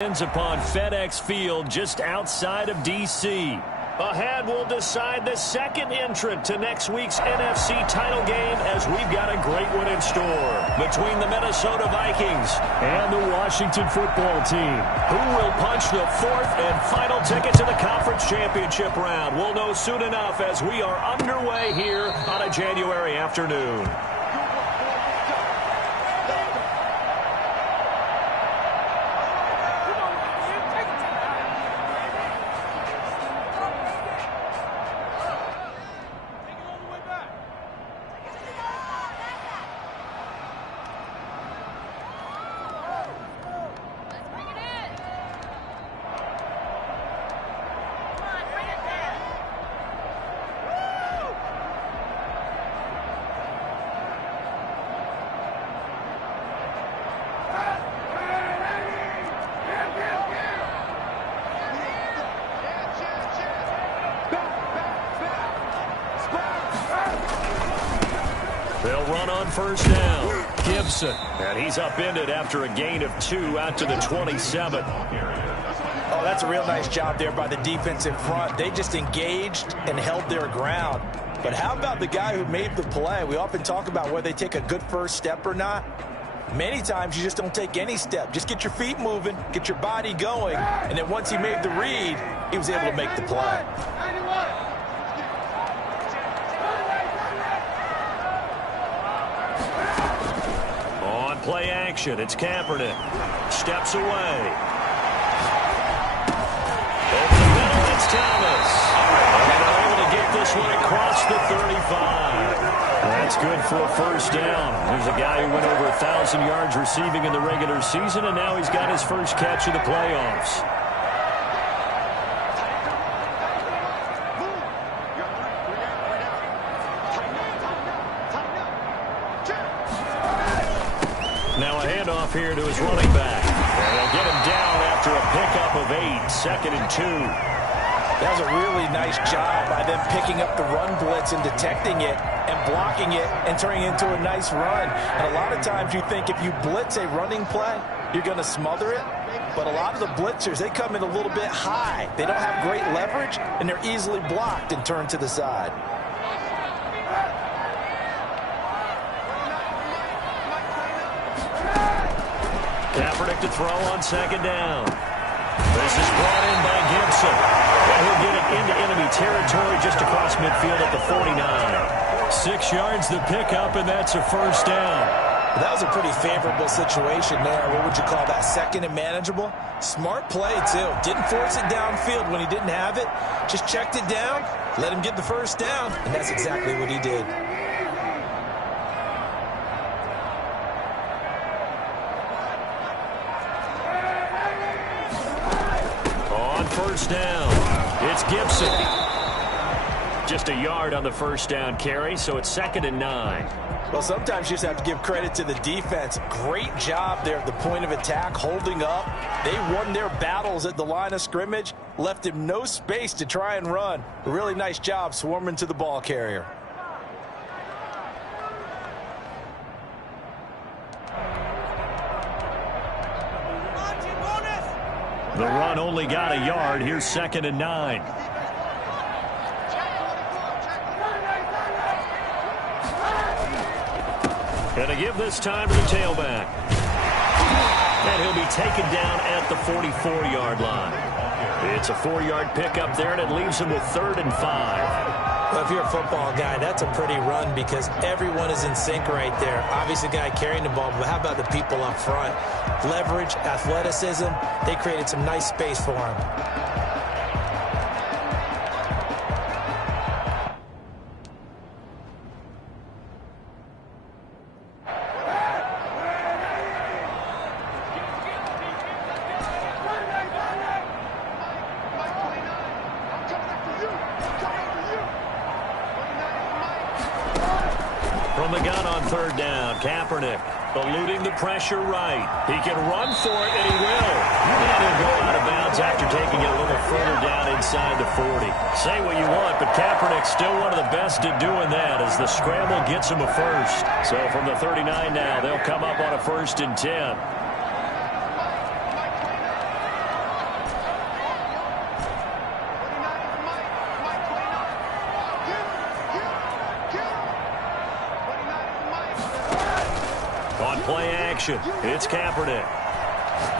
Upon FedEx Field just outside of D.C. Ahead, we'll decide the second entrant to next week's NFC title game as we've got a great one in store between the Minnesota Vikings and the Washington football team. Who will punch the fourth and final ticket to the conference championship round? We'll know soon enough as we are underway here on a January afternoon. They'll run on first down. Gibson. And he's upended after a gain of 2 out to the 27. Oh, that's a real nice job there by the defense in front. They just engaged and held their ground. But how about the guy who made the play? We often talk about whether they take a good first step or not. Many times you just don't take any step. Just get your feet moving, get your body going, and then once he made the read, he was able to make the play. Play action. It's Kaepernick. Steps away. Over the middle, it's Thomas. And they're able to get this one across the 35. That's good for a first down. There's a guy who went over 1,000 yards receiving in the regular season, and now he's got his first catch in the playoffs. Here to his running back. And they'll get him down after a pickup of 8, 2nd and 2. That was a really nice job by them picking up the run blitz and detecting it and blocking it and turning it into a nice run. And a lot of times you think if you blitz a running play, you're going to smother it. But a lot of the blitzers, they come in a little bit high. They don't have great leverage, and they're easily blocked and turned to the side. Kaepernick to throw on second down. This is brought in by Gibson. And he'll get it into enemy territory just across midfield at the 49. 6 yards the pickup, and that's a first down. That was a pretty favorable situation there. What would you call that? Second and manageable? Smart play, too. Didn't force it downfield when he didn't have it. Just checked it down, let him get the first down, and that's exactly what he did. First down. It's Gibson. Just a yard on the first down carry, so it's 2nd and 9. Well, sometimes you just have to give credit to the defense. Great job there at the point of attack, holding up. They won their battles at the line of scrimmage, left him no space to try and run. A really nice job swarming to the ball carrier. The run only got a yard. Here's 2nd and 9. And to give this time to the tailback. And he'll be taken down at the 44-yard line. It's a 4-yard pickup there, and it leaves him with 3rd and 5. Well, if you're a football guy, that's a pretty run because everyone is in sync right there. Obviously, the guy carrying the ball, but how about the people up front? Leverage, athleticism, they created some nice space for him. From the gun on 3rd down, Kaepernick eluding the pressure right. He can run for it, and he will. And he'll go out of bounds after taking it a little further down inside the 40. Say what you want, but Kaepernick's still one of the best at doing that as the scramble gets him a first. So from the 39 now, they'll come up on a 1st and 10. play action. It's Kaepernick.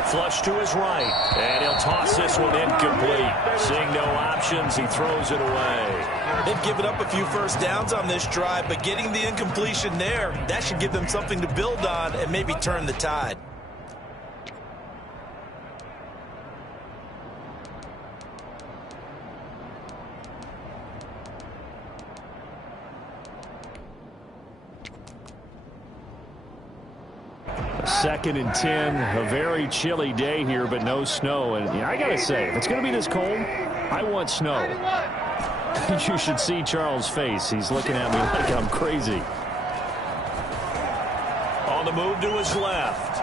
Flush to his right, and he'll toss this one incomplete. Seeing no options, he throws it away. They've given up a few first downs on this drive, but getting the incompletion there, that should give them something to build on and maybe turn the tide. Second and 10, a very chilly day here, but no snow. And I got to say, if it's going to be this cold, I want snow. You should see Charles' face. He's looking at me like I'm crazy. On the move to his left.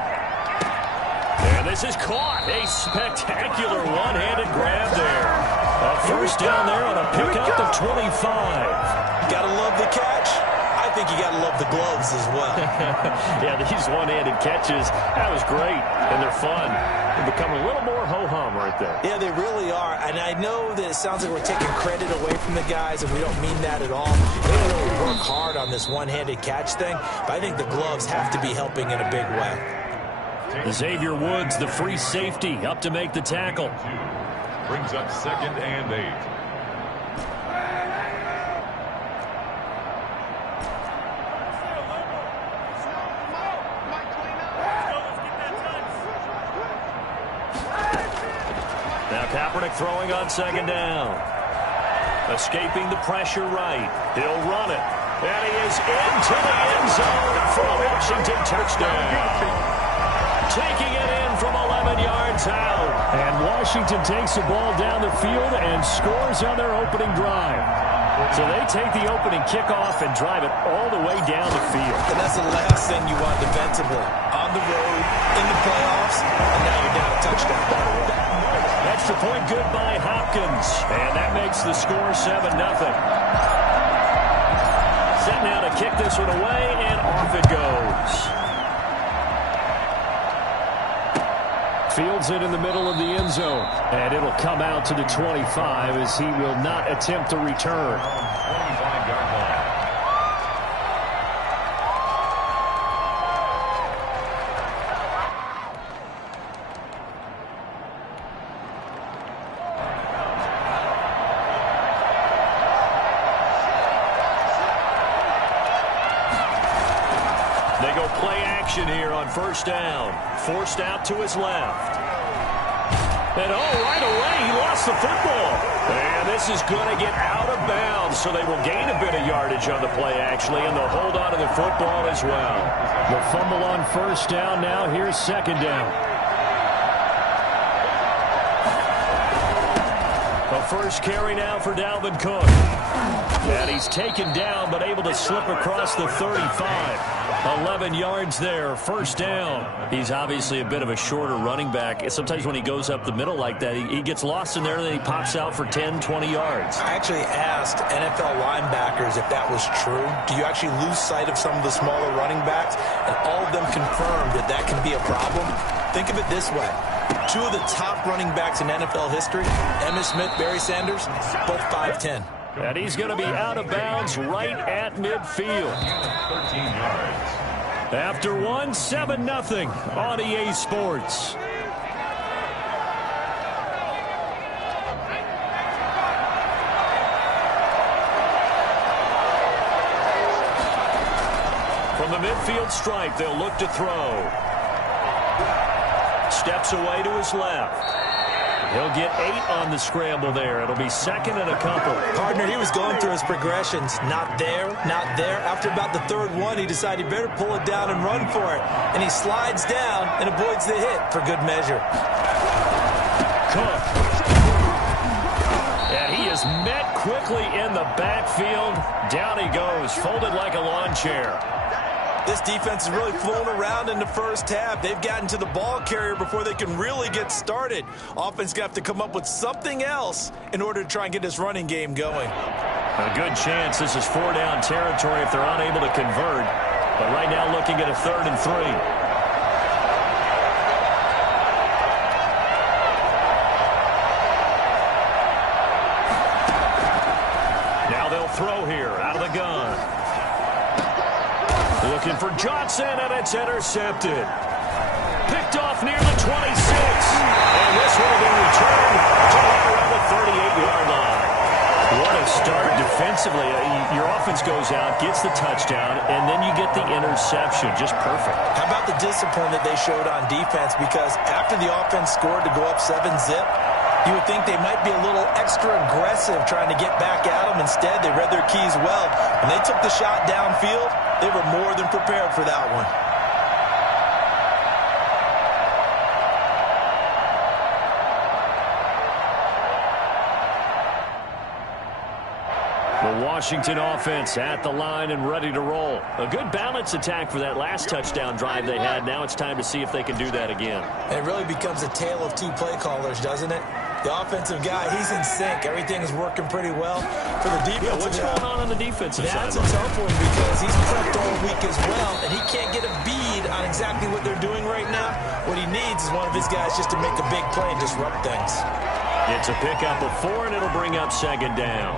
And this is caught. A spectacular one-handed grab there. A first down there on a pickup to 25. Gotta love the catch. I think you gotta love the gloves as well. Yeah, these one-handed catches, that was great, and they're fun. They become a little more ho-hum right there. Yeah, they really are, and I know that it sounds like we're taking credit away from the guys, and we don't mean that at all. They really work hard on this one-handed catch thing, but I think the gloves have to be helping in a big way. Xavier Woods, the free safety, up to make the tackle. Brings up 2nd and 8. Kaepernick throwing on 2nd down. Escaping the pressure right. He'll run it. And he is into the end zone for a Washington touchdown. Taking it in from 11 yards out. And Washington takes the ball down the field and scores on their opening drive. So they take the opening kickoff and drive it all the way down the field. And that's the last thing you want defensively. On the road, in the playoffs, and now you're down a touchdown by the way. Extra point good by Hopkins. And that makes the score 7-0. Set now to kick this one away, and off it goes. Fields it in the middle of the end zone. And it'll come out to the 25 as he will not attempt to return. 25-yard line. They go play action here on first down. Forced out to his left. And right away, he lost the football. And this is going to get out of bounds, so they will gain a bit of yardage on the play, actually, and they'll hold on to the football as well. The fumble on first down now. Here's 2nd down. The first carry now for Dalvin Cook. And he's taken down, but able to slip across the 35. 11 yards there, first down. He's obviously a bit of a shorter running back. Sometimes when he goes up the middle like that, he gets lost in there, and then he pops out for 10, 20 yards. I actually asked NFL linebackers if that was true. Do you actually lose sight of some of the smaller running backs? And all of them confirmed that that can be a problem. Think of it this way. 2 of the top running backs in NFL history, Emmitt Smith, Barry Sanders, both 5'10". And he's going to be out of bounds right at midfield. 13 yards. After 7-0 on EA Sports. From the midfield stripe, they'll look to throw. Steps away to his left. He'll get 8 on the scramble there. It'll be 2nd and a couple. Partner, he was going through his progressions. Not there, not there. After about the 3rd one, he decided he better pull it down and run for it. And he slides down and avoids the hit for good measure. Cook. And he is met quickly in the backfield. Down he goes, folded like a lawn chair. This defense is really flown around in the first half. They've gotten to the ball carrier before they can really get started. Offense going to have to come up with something else in order to try and get this running game going. A good chance this is 4-down territory if they're unable to convert. But right now looking at a 3rd and 3. Now they'll throw here out of the gun. looking for Johnson, and it's intercepted. Picked off near the 26. And this will be returned to around the 38-yard line. What a start defensively. Your offense goes out, gets the touchdown, and then you get the interception. Just perfect. How about the discipline that they showed on defense? Because after the offense scored to go up 7-zip, you would think they might be a little extra aggressive trying to get back at them. Instead, they read their keys well. When they took the shot downfield, they were more than prepared for that one. The Washington offense at the line and ready to roll. A good balance attack for that last touchdown drive they had. Now it's time to see if they can do that again. It really becomes a tale of two play callers, doesn't it? The offensive guy, he's in sync. Everything is working pretty well. For the defensive what's going on the defensive side? That's a tough one because he's prepped all week as well, and he can't get a bead on exactly what they're doing right now. What he needs is one of his guys just to make a big play and disrupt things. It's a pickup of 4, and it'll bring up second down.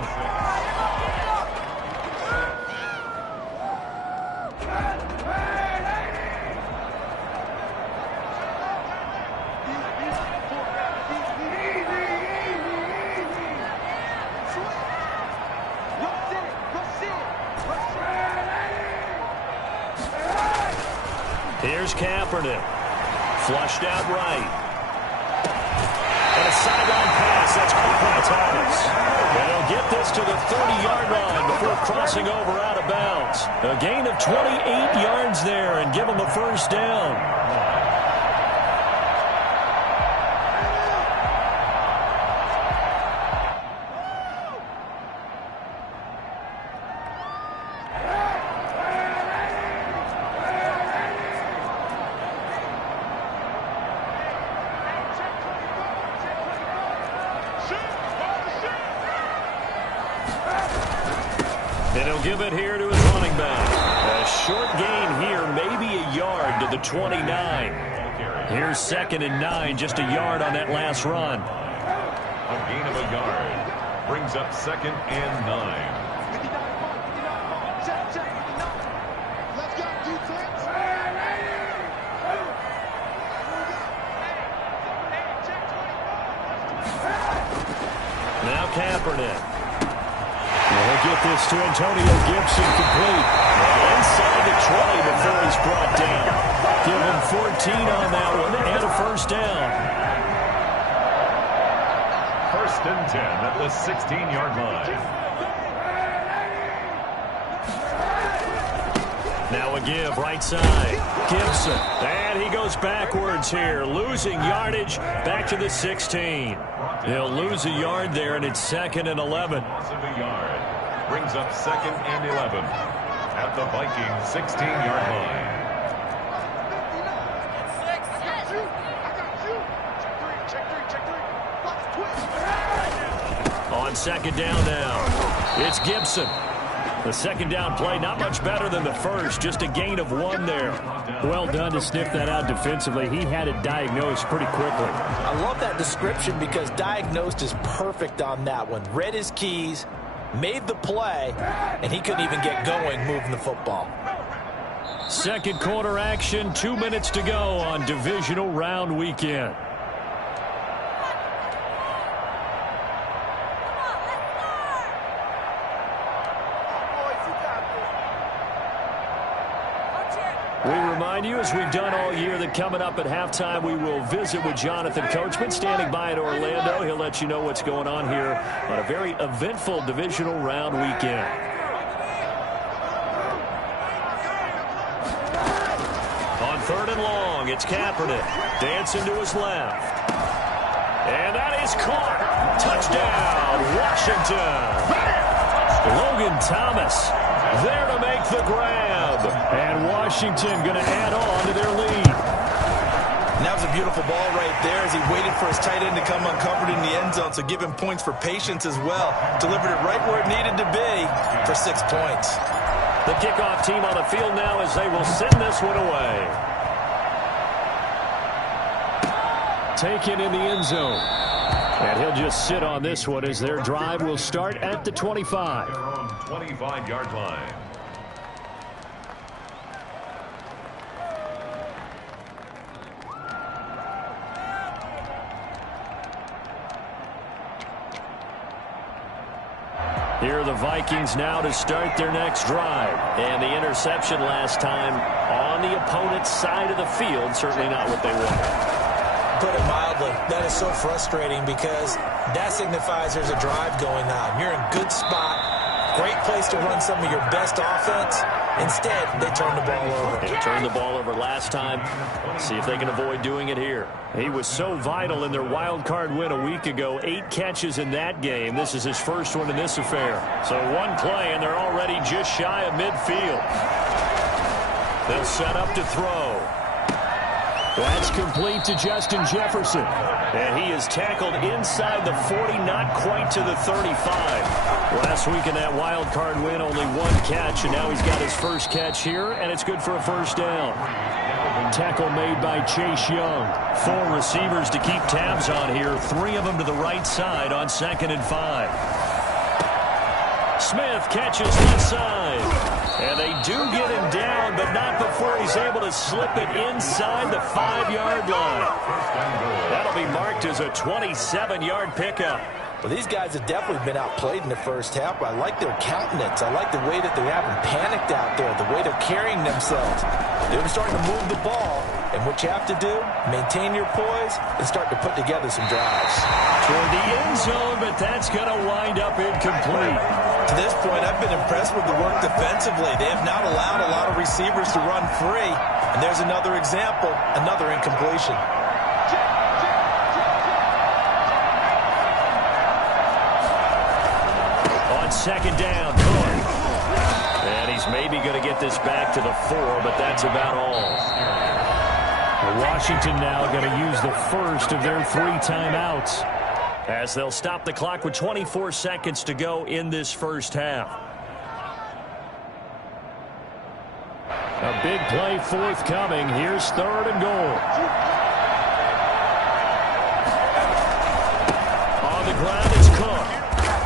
Here's Kaepernick. Flushed out right. And a sideline pass. That's caught by Thomas. And he'll get this to the 30-yard line before crossing over out of bounds. A gain of 28 yards there and give him a first down. And he'll give it here to his running back. A short gain here, maybe a yard to the 29. Here's 2nd and 9, just a yard on that last run. A gain of a yard brings up 2nd and 9. Now Kaepernick. We'll get this to Antonio Gibson complete. Inside the 20 before he's brought down. Give him 14 on that one and a first down. 1st and 10 at the 16-yard line. Now a give right side. Gibson. And he goes backwards here. Losing yardage back to the 16. He'll lose a yard there, and it's 2nd and 11. Loss of a yard brings up 2nd and 11 at the Vikings 16-yard line. On 2nd down now, it's Gibson. The 2nd down play, not much better than the first, just a gain of 1 there. Well done to sniff that out defensively. He had it diagnosed pretty quickly. I love that description because diagnosed is perfect on that one. Read his keys, made the play, and he couldn't even get going moving the football. Second quarter action, 2 minutes to go on divisional round weekend. We remind you, as we've done all year, that coming up at halftime, we will visit with Jonathan Coachman, standing by in Orlando. He'll let you know what's going on here on a very eventful divisional round weekend. On 3rd and long, it's Kaepernick. Dancing to his left. And that is caught. Touchdown, Washington. Logan Thomas there to make the grab. And Washington going to add on to their lead. And that was a beautiful ball right there as he waited for his tight end to come uncovered in the end zone, so give him points for patience as well. Delivered it right where it needed to be for 6 points. The kickoff team on the field now as they will send this one away. Taken in the end zone. And he'll just sit on this one as their drive will start at the 25. Their own 25-yard line. Here are the Vikings now to start their next drive. And the interception last time on the opponent's side of the field, certainly not what they wanted. Put it mildly, that is so frustrating because that signifies there's a drive going on. You're in a good spot, great place to run some of your best offense. Instead, they turn the ball over. They turned the ball over last time. See if they can avoid doing it here. He was so vital in their wild card win a week ago. 8 catches in that game. This is his first one in this affair. So one play, and they're already just shy of midfield. They'll set up to throw. That's complete to Justin Jefferson. And he is tackled inside the 40, not quite to the 35. Last week in that wild card win, only 1 catch, and now he's got his first catch here, and it's good for a first down. Tackle made by Chase Young. 4 receivers to keep tabs on here, 3 of them to the right side on 2nd and 5. Smith catches left side. And they do get him down, but not before he's able to slip it inside the 5-yard line. That'll be marked as a 27-yard pickup. Well, these guys have definitely been outplayed in the first half. I like their countenance. I like the way that they haven't panicked out there, the way they're carrying themselves. They're starting to move the ball, and what you have to do, maintain your poise and start to put together some drives. Toward the end zone, but that's going to wind up incomplete. To this point, I've been impressed with the work defensively. They have not allowed a lot of receivers to run free. And there's another example, another incompletion. On 2nd down, Cook. And he's maybe going to get this back to the 4, but that's about all. Washington now going to use the first of their 3 timeouts, as they'll stop the clock with 24 seconds to go in this first half. A big play forthcoming. Here's 3rd and goal. On the ground is Cook.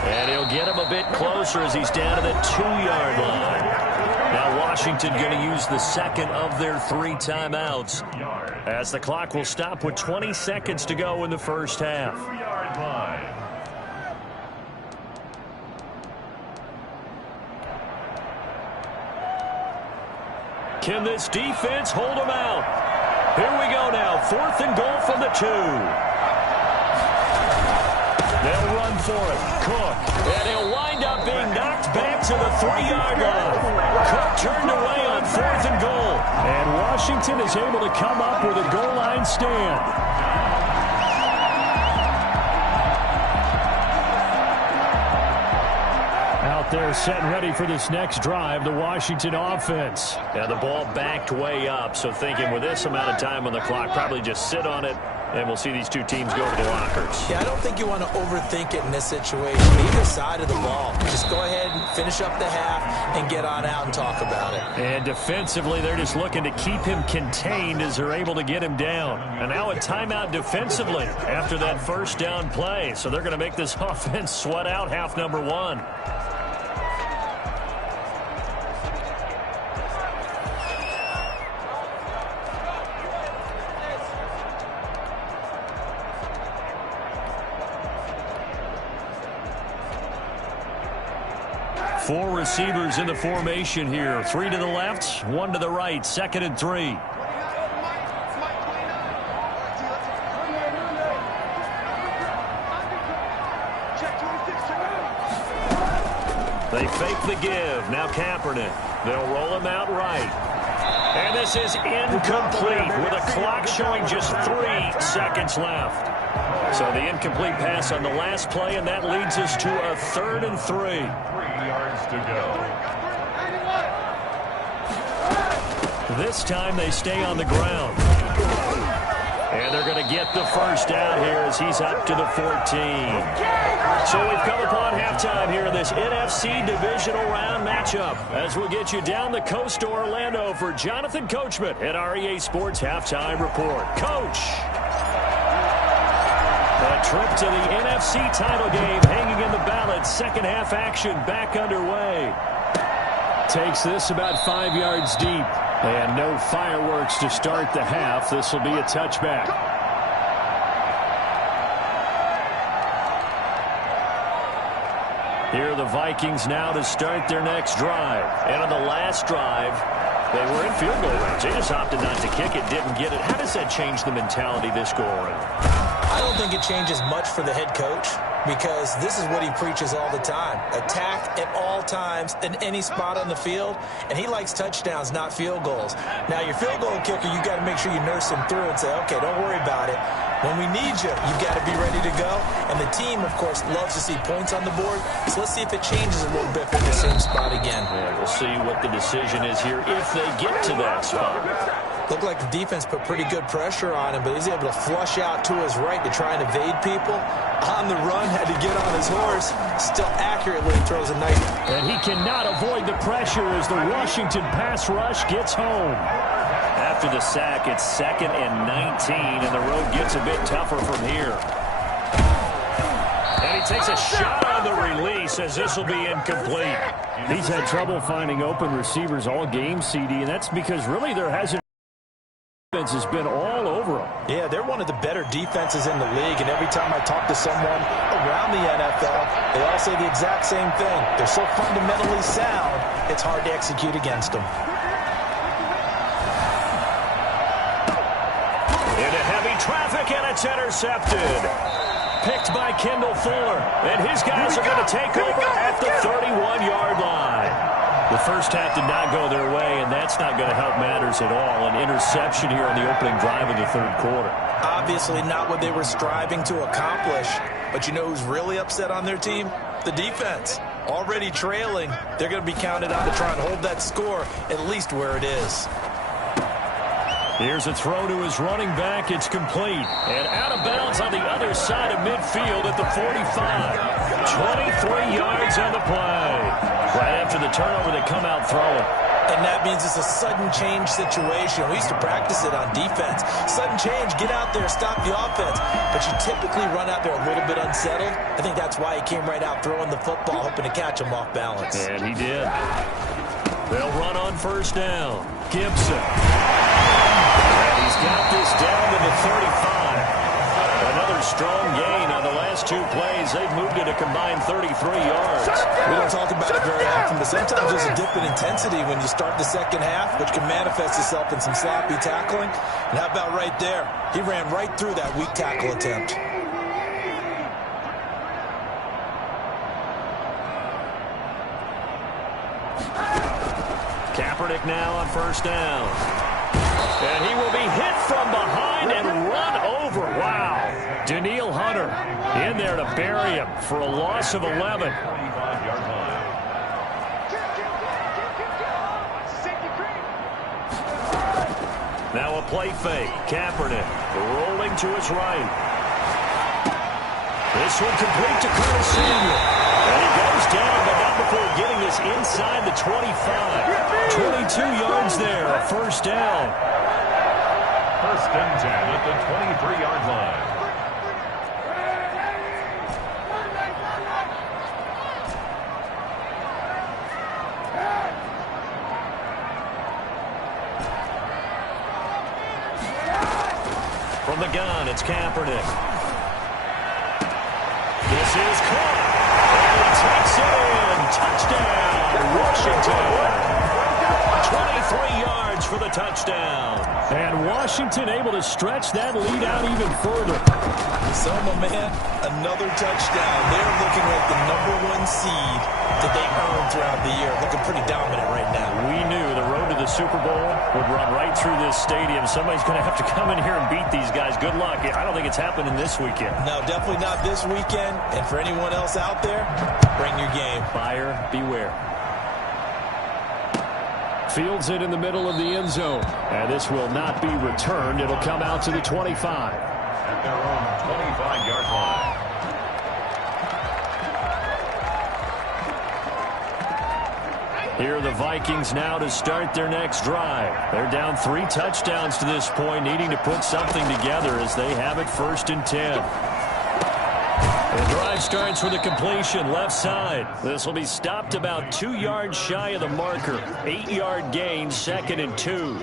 And he'll get him a bit closer as he's down to the 2-yard line. Now Washington going to use the 2nd of their 3 timeouts, as the clock will stop with 20 seconds to go in the first half. Can this defense hold them out? Here we go now. 4th and goal from the 2. They'll run for it. Cook. And he'll wind up being knocked back to the 3-yard line. Cook turned away on 4th and goal. And Washington is able to come up with a goal line stand. They're set and ready for this next drive, the Washington offense. Now the ball backed way up, so thinking with this amount of time on the clock, probably just sit on it, and we'll see these 2 teams go to the lockers. Yeah, I don't think you want to overthink it in this situation. Either side of the ball. Just go ahead and finish up the half and get on out and talk about it. And defensively, they're just looking to keep him contained as they're able to get him down. And now a timeout defensively after that first down play. So they're going to make this offense sweat out half number 1. Four receivers in the formation here. 3 to the left, 1 to the right. 2nd and 3. They fake the give. Now Kaepernick. They'll roll him out right. And this is incomplete with a clock showing just 3 seconds left. So the incomplete pass on the last play, and that leads us to a 3rd and 3. 3 yards to go. This time they stay on the ground. And they're going to get the first down here as he's up to the 14. So we've come upon halftime here in this NFC Divisional Round matchup, as we'll get you down the coast to Orlando for Jonathan Coachman at our EA Sports Halftime Report. Coach! A trip to the NFC title game hanging in the balance. Second half action back underway. Takes this about 5 yards deep. And no fireworks to start the half. This will be a touchback. Here are the Vikings now to start their next drive. And on the last drive, they were in field goal range. They just opted not to kick it, didn't get it. How does that change the mentality this go around? I don't think it changes much for the head coach, because this is what he preaches all the time. Attack at all times in any spot on the field, and he likes touchdowns, not field goals. Now, your field goal kicker, you got to make sure you nurse him through and say, okay, don't worry about it. When we need you, you've got to be ready to go. And the team, of course, loves to see points on the board. So let's see if it changes a little bit from the same spot again. Yeah, we'll see what the decision is here if they get to that spot. Looked like the defense put pretty good pressure on him, but he's able to flush out to his right to try and evade people. On the run, had to get on his horse. Still accurately throws a nice. And he cannot avoid the pressure as the Washington pass rush gets home. After the sack, it's 2nd and 19, and the road gets a bit tougher from here. And he takes a shot on the release as this will be incomplete. He's had trouble finding open receivers all game, CD, and that's because really there hasn't. Defense has been all over them. Yeah, they're one of the better defenses in the league, and every time I talk to someone around the NFL, they all say the exact same thing. They're so fundamentally sound, it's hard to execute against them. Into heavy traffic, and it's intercepted. Picked by Kendall Fuller, and his guys are going to take over at the 31-yard line. The first half did not go their way, and that's not going to help matters at all. An interception here on the opening drive of the third quarter. Obviously not what they were striving to accomplish, but you know who's really upset on their team? The defense. Already trailing, they're going to be counted on to try and hold that score at least where it is. Here's a throw to his running back. It's complete. And out of bounds on the other side of midfield at the 45. 23 yards on the play. Right after the turnover, they come out throwing. And that means it's a sudden change situation. We used to practice it on defense. Sudden change, get out there, stop the offense. But you typically run out there a little bit unsettled. I think that's why he came right out throwing the football, hoping to catch him off balance. And he did. They'll run on first down. Gibson. And he's got this down to the 35. Another strong gain on the last two plays. They've moved it a combined 33 yards. We don't talk about it very often, but sometimes there's a dip in intensity when you start the second half, which can manifest itself in some sloppy tackling. And how about right there? He ran right through that weak tackle attempt. Kaepernick now on first down. And he will be hit from behind and run over. Wow. Daniil Hunter in there to bury him for a loss of 11. Now a play fake. Kaepernick rolling to his right. This one complete to Curtis Samuel. And he goes down, but not before getting this inside the 25. 22 yards there, a first down. First and 10 at the 23-yard line. From the gun, it's Kaepernick. This is caught. And he takes it in. Touchdown, Washington. 23 yards for the touchdown. And Washington able to stretch that lead out even further. So, my man, another touchdown. They're looking like the #1 seed that they earned throughout the year. Looking pretty dominant right now. We knew the road to the Super Bowl would run right through this stadium. Somebody's going to have to come in here and beat these guys. Good luck. I don't think it's happening this weekend. No, definitely not this weekend. And for anyone else out there, bring your game. Buyer beware. Fields it in the middle of the end zone. And this will not be returned. It'll come out to the 25. At their own 25-yard line. Here are the Vikings now to start their next drive. They're down 3 touchdowns to this point, needing to put something together as they have it 1st and 10. The drive starts with a completion left side. This will be stopped about 2 yards shy of the marker. 8-yard gain, 2nd and 2.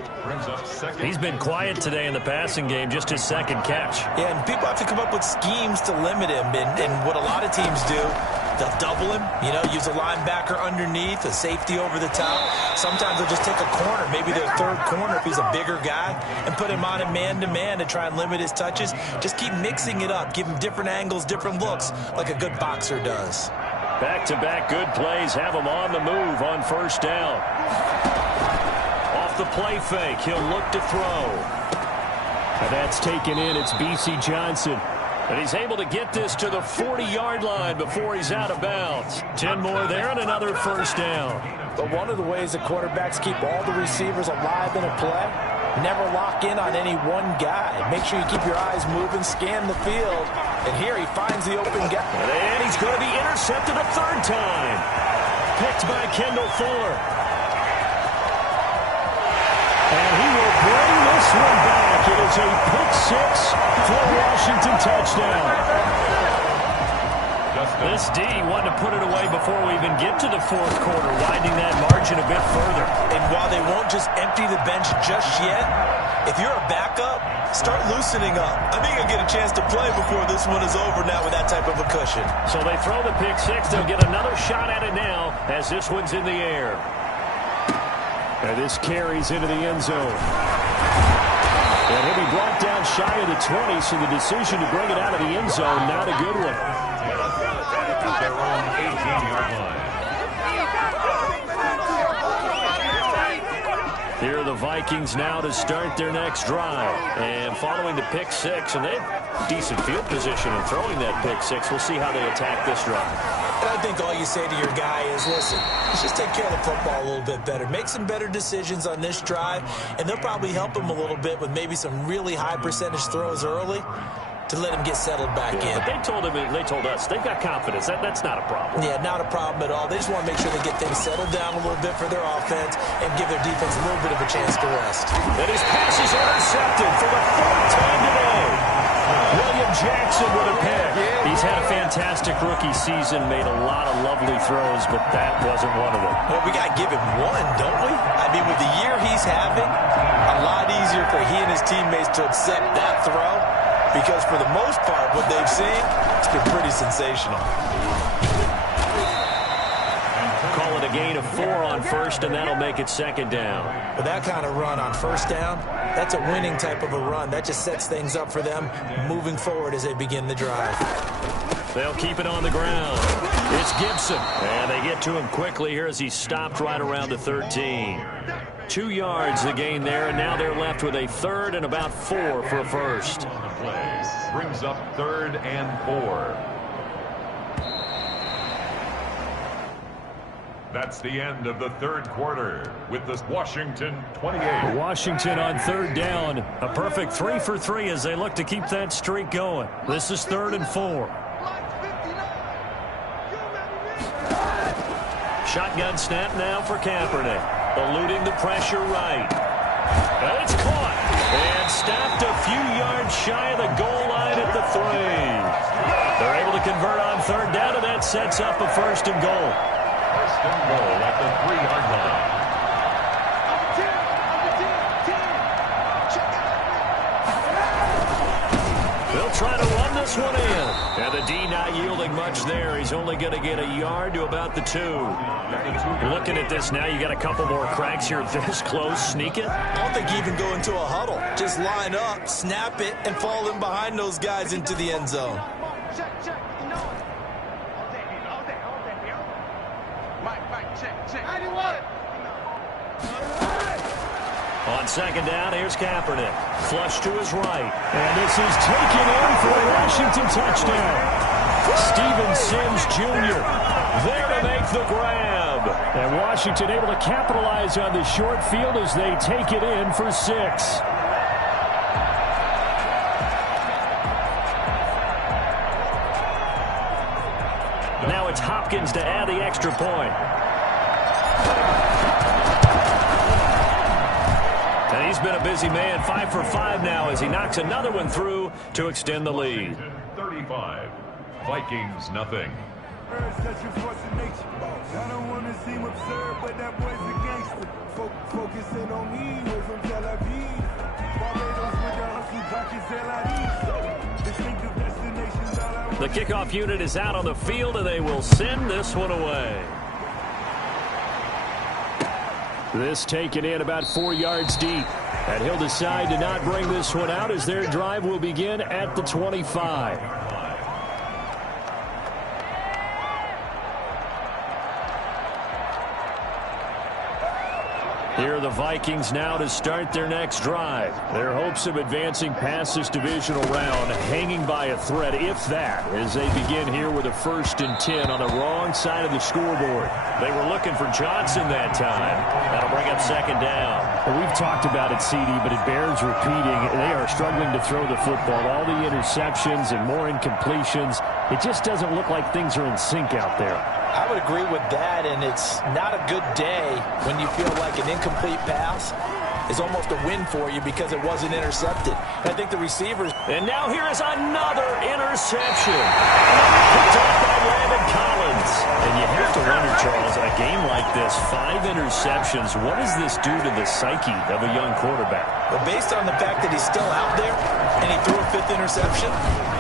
He's been quiet today in the passing game, just his second catch. Yeah, and people have to come up with schemes to limit him. And what a lot of teams do, They'll double him, use a linebacker underneath, a safety over the top. Sometimes they'll just take a corner, maybe their third corner if he's a bigger guy, and put him on a man-to-man to try and limit his touches. Just keep mixing it up, give him different angles, different looks, like a good boxer does. Back-to-back good plays have him on the move on first down. Off the play fake, he'll look to throw. And that's taken in. It's B.C. Johnson. And he's able to get this to the 40-yard line before he's out of bounds. 10 more there and another first down. But one of the ways that quarterbacks keep all the receivers alive in a play, never lock in on any one guy. Make sure you keep your eyes moving, scan the field. And here he finds the open guy. And he's going to be intercepted a third time. Picked by Kendall Fuller. And he will bring this one back. It is a pick-6 for a Washington touchdown. This D wanted to put it away before we even get to the fourth quarter, widening that margin a bit further. And while they won't just empty the bench just yet, if you're a backup, start loosening up. I think you'll get a chance to play before this one is over now with that type of a cushion. So they throw the pick-6. They'll get another shot at it now as this one's in the air. And this carries into the end zone. And he'll be brought down shy of the 20, so the decision to bring it out of the end zone, not a good one. Their own 18-yard line. Here are the Vikings now to start their next drive. And following the pick-6, and they have decent field position in throwing that pick-6. We'll see how they attack this drive. And I think all you say to your guy is, listen, let's just take care of the football a little bit better. Make some better decisions on this drive, and they'll probably help him a little bit with maybe some really high percentage throws early to let him get settled back in. But they told us they've got confidence. That's not a problem. Yeah, not a problem at all. They just want to make sure they get things settled down a little bit for their offense and give their defense a little bit of a chance to rest. And his pass is intercepted for the fourth time today. William Jackson with a pick. He's had a fantastic rookie season, made a lot of lovely throws, but that wasn't one of them. Well, we got to give him one, don't we? I mean, with the year he's having, a lot easier for he and his teammates to accept that throw, because for the most part, what they've seen, it's been pretty sensational. Call it a gain of 4 on first, and that'll make it second down. With that kind of run on first down, that's a winning type of a run. That just sets things up for them moving forward as they begin the drive. They'll keep it on the ground. It's Gibson. And they get to him quickly here as he stopped right around the 13. 2 yards the gain there, and now they're left with a third and about 4 for a first. On the play. Brings up 3rd and 4. That's the end of the third quarter with the Washington 28. Washington on third down. A perfect 3 for 3 as they look to keep that streak going. This is 3rd and 4. Shotgun snap now for Kaepernick. Eluding the pressure right. And it's caught. And stopped a few yards shy of the goal line at the 3. They're able to convert on third down, and that sets up a 1st and goal. 1st and goal at the 3-yard line. They'll try to run this one in. And the D not yielding much there. He's only going to get a yard to about the 2. Looking at this now, you got a couple more cracks here this close. Sneak it. I don't think you even go into a huddle. Just line up, snap it, and fall in behind those guys into the end zone. On second down, here's Kaepernick. Flush to his right. And this is taken in for a Washington touchdown. Steven Sims Jr. there to make the grab. And Washington able to capitalize on the short field as they take it in for 6. Now it's Hopkins to add the extra point. And he's been a busy man, 5 for 5 now as he knocks another one through to extend the lead. 35. Vikings nothing. I don't want to seem absurd, but that boy's a gangster. Focusing on me, we're from Tel Aviv. Barbados with the hustle, pockets LID. Distinctive destinations, all I The kickoff unit is out on the field, and they will send this one away. This taken in about 4 yards deep. And he'll decide to not bring this one out as their drive will begin at the 25. Here are the Vikings now to start their next drive. Their hopes of advancing past this divisional round hanging by a thread, if that, as they begin here with a 1st and 10 on the wrong side of the scoreboard. They were looking for Johnson that time. That'll bring up 2nd down. Well, we've talked about it, CD, but it bears repeating. They are struggling to throw the football. All the interceptions and more incompletions. It just doesn't look like things are in sync out there. I would agree with that, and it's not a good day when you feel like an incomplete pass is almost a win for you because it wasn't intercepted. I think the receivers... And now here is another interception. Picked off by Landon Collins. And you have to wonder, Charles, a game like this, 5 interceptions, what does this do to the psyche of a young quarterback? Well, based on the fact that he's still out there and he threw a 5th interception,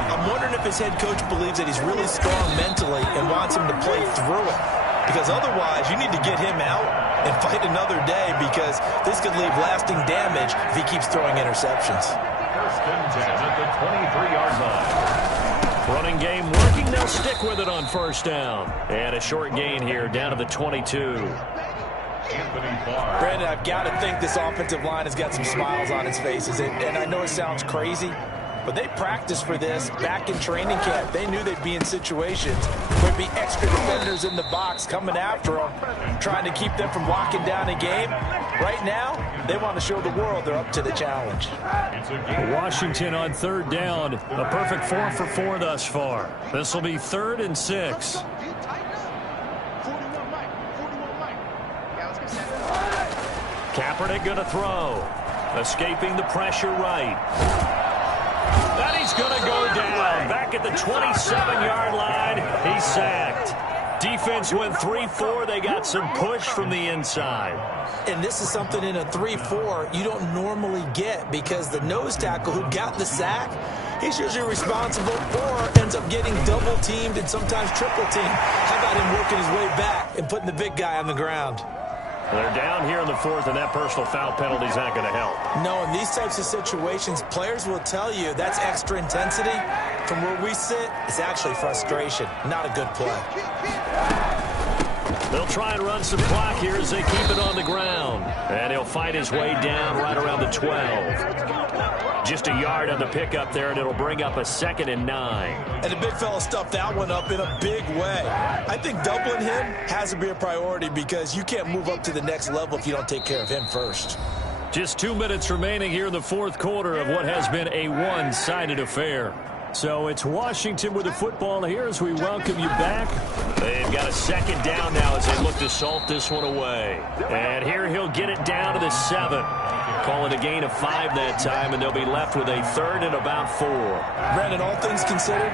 I'm wondering if his head coach believes that he's really strong mentally and wants him to play through it. Because otherwise, you need to get him out and fight another day because this could leave lasting damage if he keeps throwing interceptions. 1st and 10 at the 23-yard line. Running game working. They'll stick with it on 1st down. And a short gain here down to the 22. Brandon, I've got to think this offensive line has got some smiles on its faces. And I know it sounds crazy, but they practiced for this back in training camp. They knew they'd be in situations where there'd be extra defenders in the box coming after them, trying to keep them from locking down a game. Right now, they want to show the world they're up to the challenge. Washington on 3rd down. A perfect 4 for 4 thus far. This will be 3rd and 6. Kaepernick going to throw. Escaping the pressure right. And he's going to go down. Back at the 27-yard line. He's sacked. Defense went 3-4. They got some push from the inside. And this is something in a 3-4 you don't normally get because the nose tackle who got the sack, he's usually responsible or ends up getting double-teamed and sometimes triple-teamed. How about him working his way back and putting the big guy on the ground? They're down here in the 4th, and that personal foul penalty is not going to help. No, in these types of situations, players will tell you that's extra intensity. From where we sit, it's actually frustration, not a good play. They'll try and run some clock here as they keep it on the ground. And he'll fight his way down right around the 12. Just a yard on the pickup there, and it'll bring up a 2nd and 9. And the big fella stuffed that one up in a big way. I think doubling him has to be a priority because you can't move up to the next level if you don't take care of him first. Just 2 minutes remaining here in the 4th quarter of what has been a one-sided affair. So it's Washington with the football here as we welcome you back. They've got a 2nd down now as they look to salt this one away. And here he'll get it down to the 7. Call it a gain of 5 that time, and they'll be left with a 3rd and about 4. Brandon, all things considered,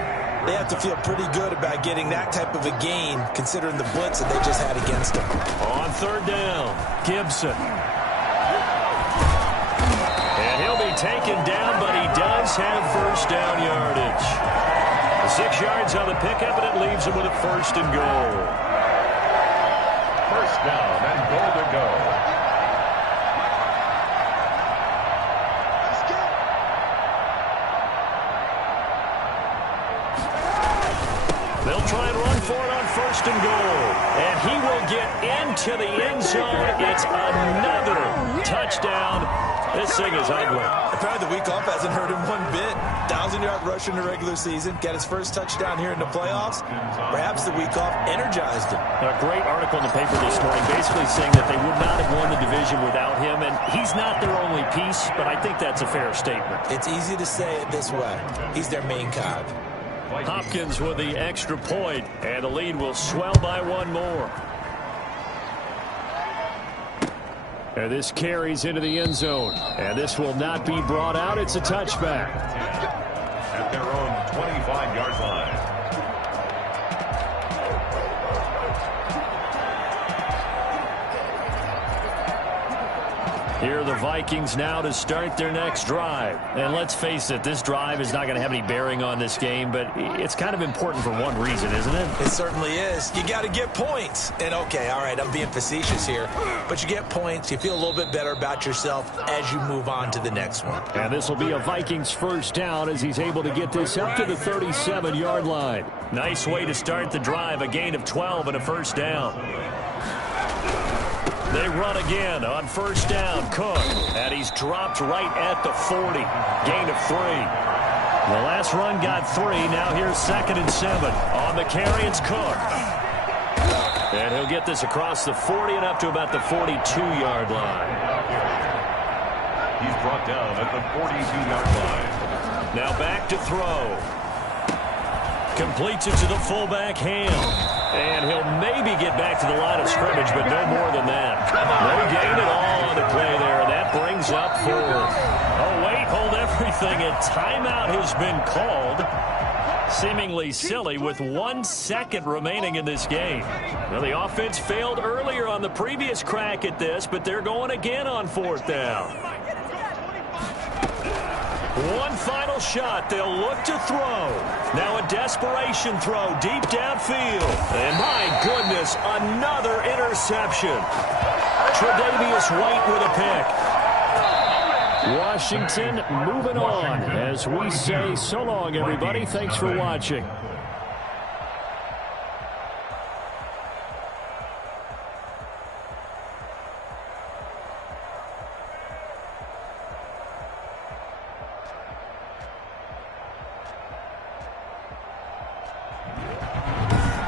they have to feel pretty good about getting that type of a gain considering the blitz that they just had against them. On 3rd down, Gibson. And he'll be taken down, but he does have 1st down yardage. 6 yards on the pickup, and it leaves him with a 1st and goal. 1st down and goal to go. They'll try and run for it on 1st and goal. And he will get into the end zone. It's another touchdown. This thing is ugly. Apparently the week off hasn't hurt him one bit. 1,000-yard rush in the regular season. Got his first touchdown here in the playoffs. Perhaps the week off energized him. A great article in the paper this morning basically saying that they would not have won the division without him. And he's not their only piece, but I think that's a fair statement. It's easy to say it this way. He's their main cog. Hopkins with the extra point, and the lead will swell by 1 more. And this carries into the end zone, and this will not be brought out. It's a touchback. At their own 25-yard line. Here are the Vikings now to start their next drive. And let's face it, this drive is not going to have any bearing on this game, but it's kind of important for one reason, isn't it? It certainly is. You got to get points. And, okay, all right, I'm being facetious here, but you get points. You feel a little bit better about yourself as you move on to the next one. And this will be a Vikings first down as he's able to get this up to the 37-yard line. Nice way to start the drive, a gain of 12 and a first down. They run again on first down. Cook, and he's dropped right at the 40. Gain of 3. The last run got 3. Now here's 2nd and 7. On the carry, it's Cook. And he'll get this across the 40 and up to about the 42-yard line. He's brought down at the 42-yard line. Now back to throw. Completes it to the fullback, Ham. And he'll maybe get back to the line of scrimmage, but no more than that. No gain at all on the play there. That brings up 4. Oh, wait, hold everything. A timeout has been called. Seemingly silly with 1 second remaining in this game. Well, the offense failed earlier on the previous crack at this, but they're going again on 4th down. One final shot. They'll look to throw. Now a desperation throw deep downfield. And my goodness, another interception. Tre'Davious White with a pick. Washington moving on as we say so long, everybody. Thanks for watching.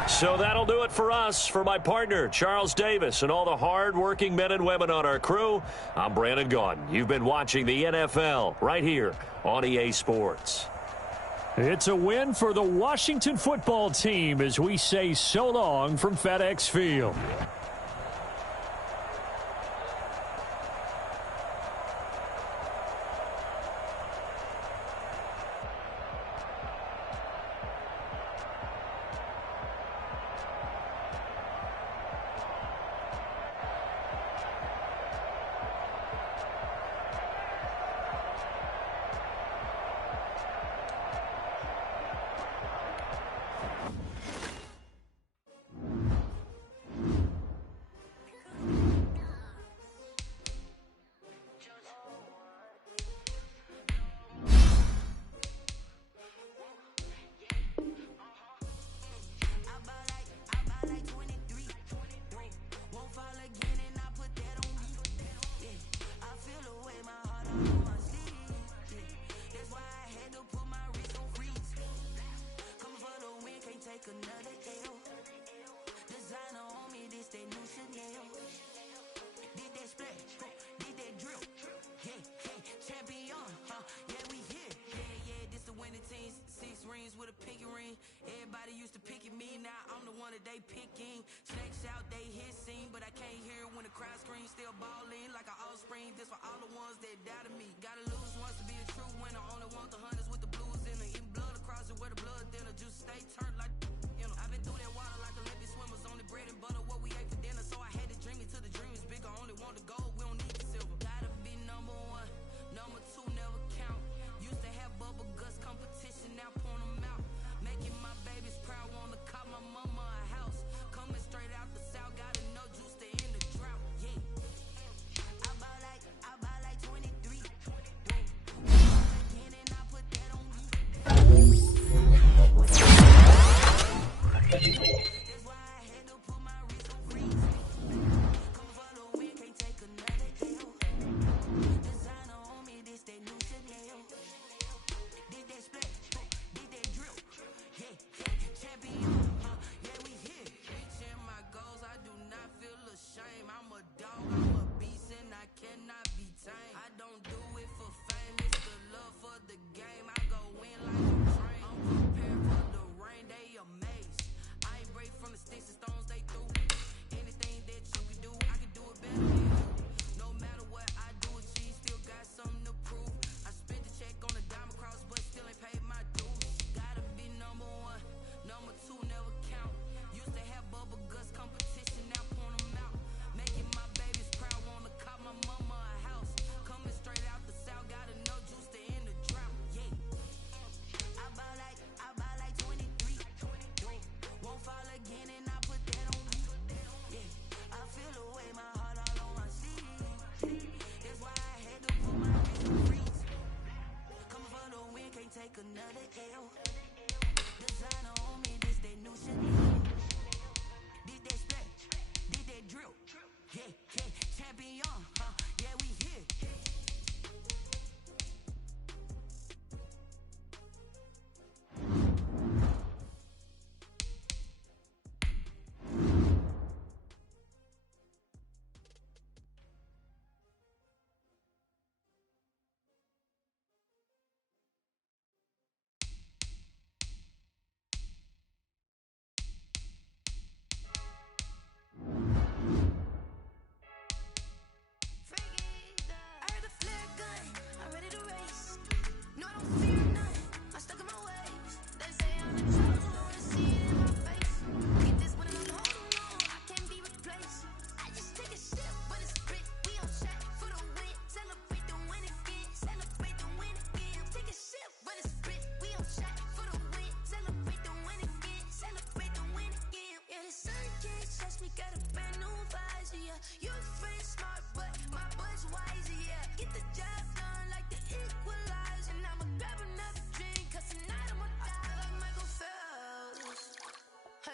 So that'll do it for us. For my partner, Charles Davis, and all the hard-working men and women on our crew, I'm Brandon Gaudin. You've been watching the NFL right here on EA Sports. It's a win for the Washington football team as we say so long from FedEx Field.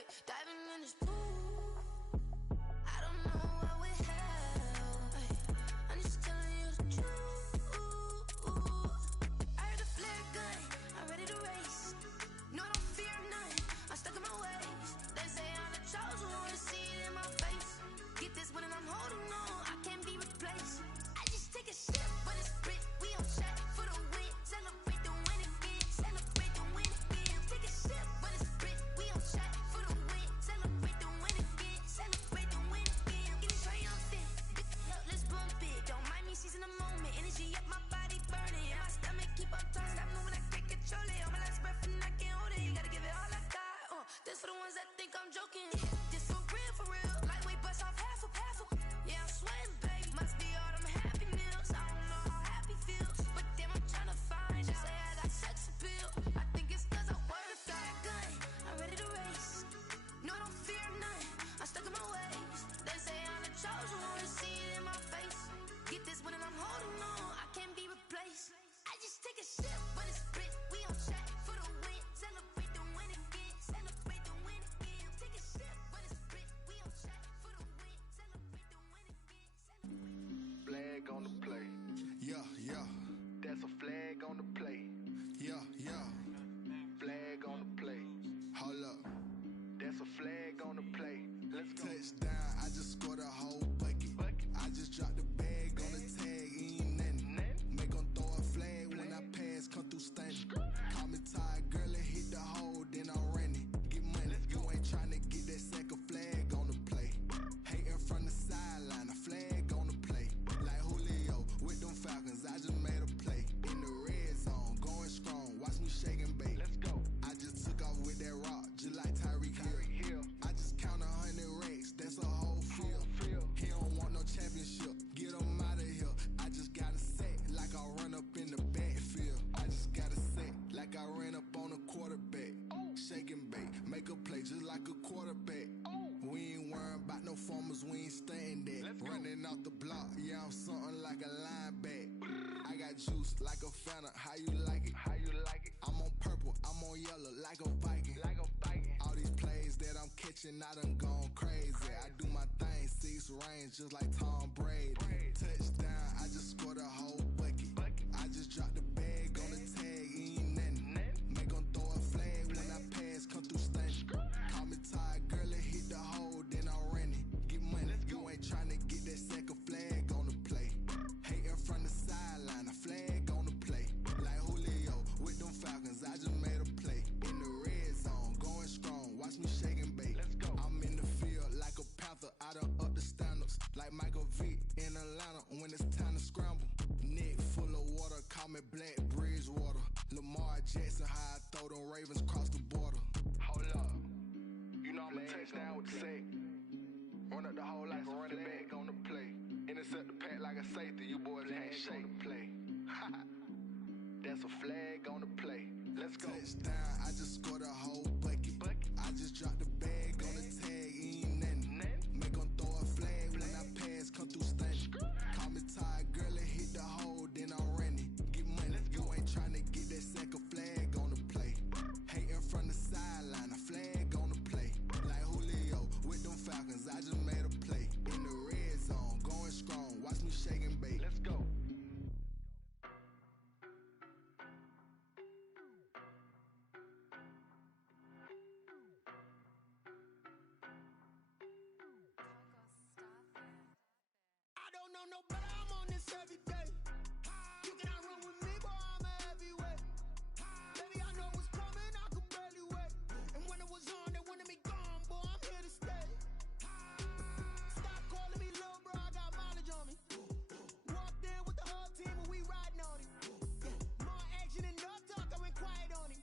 like diving in this pool. I don't know what we have. I'm just telling you the truth. I heard the flare gun, I'm ready to race. No, I don't fear none, I'm stuck in my ways. They say I'm the chosen one, see it in my face. Get this one and I'm holding on, I can't be replaced. I just take a sip, but it's split, we on track for the win. Celebrate the win again, celebrate the win again. Take a sip, but it's split, we on track for the win. Celebrate the win again, celebrate the win again. Getting triumphant, let's bump it. Don't mind me seizing the moment, energy up my body burning. And my stomach keep on turning, stop moving, I can't control it. On my last breath and I can't hold it, you gotta give it all I got. This for the ones that think I'm joking. This for real, lightweight bust off half a. Yeah, I'm sweating, baby, must be all them happy meals. I don't know how happy feels, but damn, I'm tryna find out. Say I got sex appeal, I think it's cause I work out. Gun, I'm ready to race. No, I don't fear none, I'm stuck in my ways. They say I'm the chosen one, see it in my face. Get this one and I'm holding on, I can't be replaced. I just take a sip, but it's split, we on track for the win. Celebrate the win again, celebrate the win again. Take a sip, but it's split, we on track for the win. Celebrate the win again, celebrate. Flag on the play. Yeah, yeah. That's a flag on the play. Yeah, yeah. Flag on the play. Hold up. That's a flag on the play. Let's go. Touchdown, I just scored a whole bucket. I just dropped the bag on the tag, ain't nothing. Make 'em throw a flag when I pass, come through stunning. Call me tired, girl, and hit the hole, then I'm running. Get money, you ain't tryna get that second flag on the play. Hating from the sideline, a flag on the play. Like Julio with them Falcons, I just made a play. In the red zone, going strong, watch me shake and bake. Let's go. I just took off with that rock, just like Tyreek Hill. I just count 100 racks, that's a whole field. He don't want no championship, get him out of here. I just got a set, like I run up in the backfield. I just got a set, like I ran up on a quarterback. Shake and bake, make a play just like a quarterback. We ain't worrying about no formers, we ain't staying there. Running off the block, yeah, I'm something like a lineback. I got juice like a Fanta, how you like it? How you like it? I'm on purple, I'm on yellow, like a Viking. Like a Viking. All these plays that I'm catching, I done gone crazy. I do my thing, 6 range, just like Tom Brady. Touchdown, I just scored a whole bucket. I just dropped the bag on the tag, ain't nothing. Make 'em throw a flag when I pass, come through stunning. Call me tired, girl, and hit the hole, then I'm running. Get money, you ain't tryna get that second flag on the play. Hating from the sideline, a flag on the play. Like Julio with them Falcons, I just made a play. In the red zone, going strong, watch me shake and bake. Let's go. I'm in the field like a panther, I done up the standards. Like Michael Vick in Atlanta when it's time to scramble. Neck full of water, call me Black Bridgewater. Lamar Jackson, how I throw them Ravens across the border. Hold up. You know I'm a touchdown with the sack. Run up the hole like a running back on the play. Intercept the pack like a safety. You boys ain't shake the play. That's a flag on the play. Let's go. Touchdown, I just scored a whole bucket. I just dropped the bag on the tag, ain't nothing. Make 'em throw a flag when I pass, come through stunning. Call me tired, girl, and hit the hole, then I'm running. Get money, you ain't tryna get that second flag on the play. Hating from the sideline, a flag on the play. Like Julio with them Falcons, I just made a play. In the red zone, going strong, watch me shake and bake. Let's go. I don't know no better, I'm on this every day. You cannot run with me, boy, I'm a heavyweight. Baby, I know what's coming, I could barely wait. And when it was on, they wanted me gone, boy, I'm here to stay. Stop calling me little bro, I got mileage on me. Walked in with the whole team and we riding on it. More action and no talk, I went quiet on him.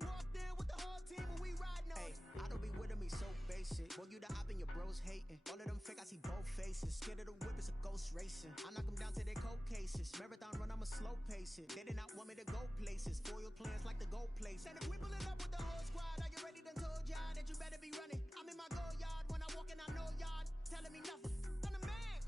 Walked in with the whole team and we riding on it. I don't be with me so basic. Boy, you the op and your bros hating. All of them fake, I see both faces. Scared of the whip, it's a ghost racing. I knock them down to their cold cases. Marathon run, I'ma slow pace it. They did not want me to go places. Foil plans like the gold place. And if we pulling up with the whole squad, are you ready? Done told y'all that you better be running. I'm in my go yard when I walk in, I know y'all telling me nothing. I'm the man.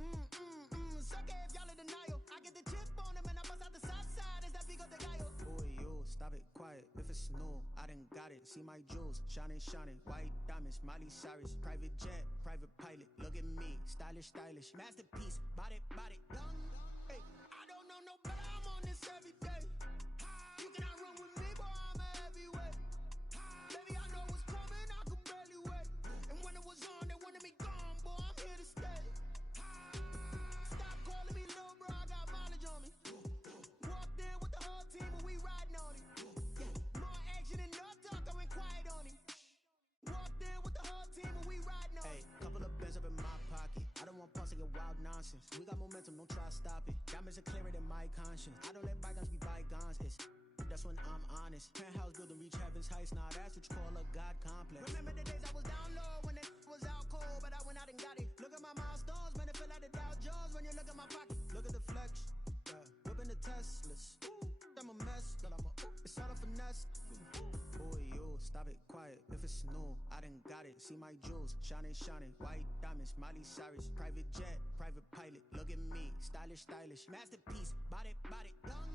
Suck it if y'all in denial. I get the chip on him and I bust out the south side. Is that big of the guy? Boy, yo, stop it, quiet. If it's new, I done got it. See my jewels, shining, shining. White diamonds, Miley Cyrus. Private jet, private pilot. Look at me, stylish, stylish. Masterpiece, body, body, done. Hey, I don't know no better, I'm on this every day. You cannot run with me, boy, I'm a heavyweight. Baby, I know what's coming, I could barely wait. And when it was on, they wanted me gone, boy, I'm here to stay. Stop calling me little bro, I got mileage on me. Walked in with the whole team and we riding on it. More action and no talk, I went quiet on him. Walked in with the whole team and we riding on it. Hey, couple of bands up in my pocket. I don't want pause to get wild nonsense. We got momentum, don't try to stop it. Diamonds are clearer than my conscience. I don't let bygones be bygones. That's when I'm honest. Penthouse building reach heaven's heights. Now that's what you call a God complex. Remember the days I was down low when it was out cold, but I went out and got it. Look at my milestones, man, it feel like the Dow Jones when you look at my pocket. Look at the flex, whipping the Teslas. I'm a mess, but it's all a finesse. Boy, you stop it, quiet. If it's new, I done got it. See my jewels, shining, shining. White diamonds, Miley Cyrus. Private jet, private pilot. Look at me, stylish, stylish. Masterpiece, body, body, done.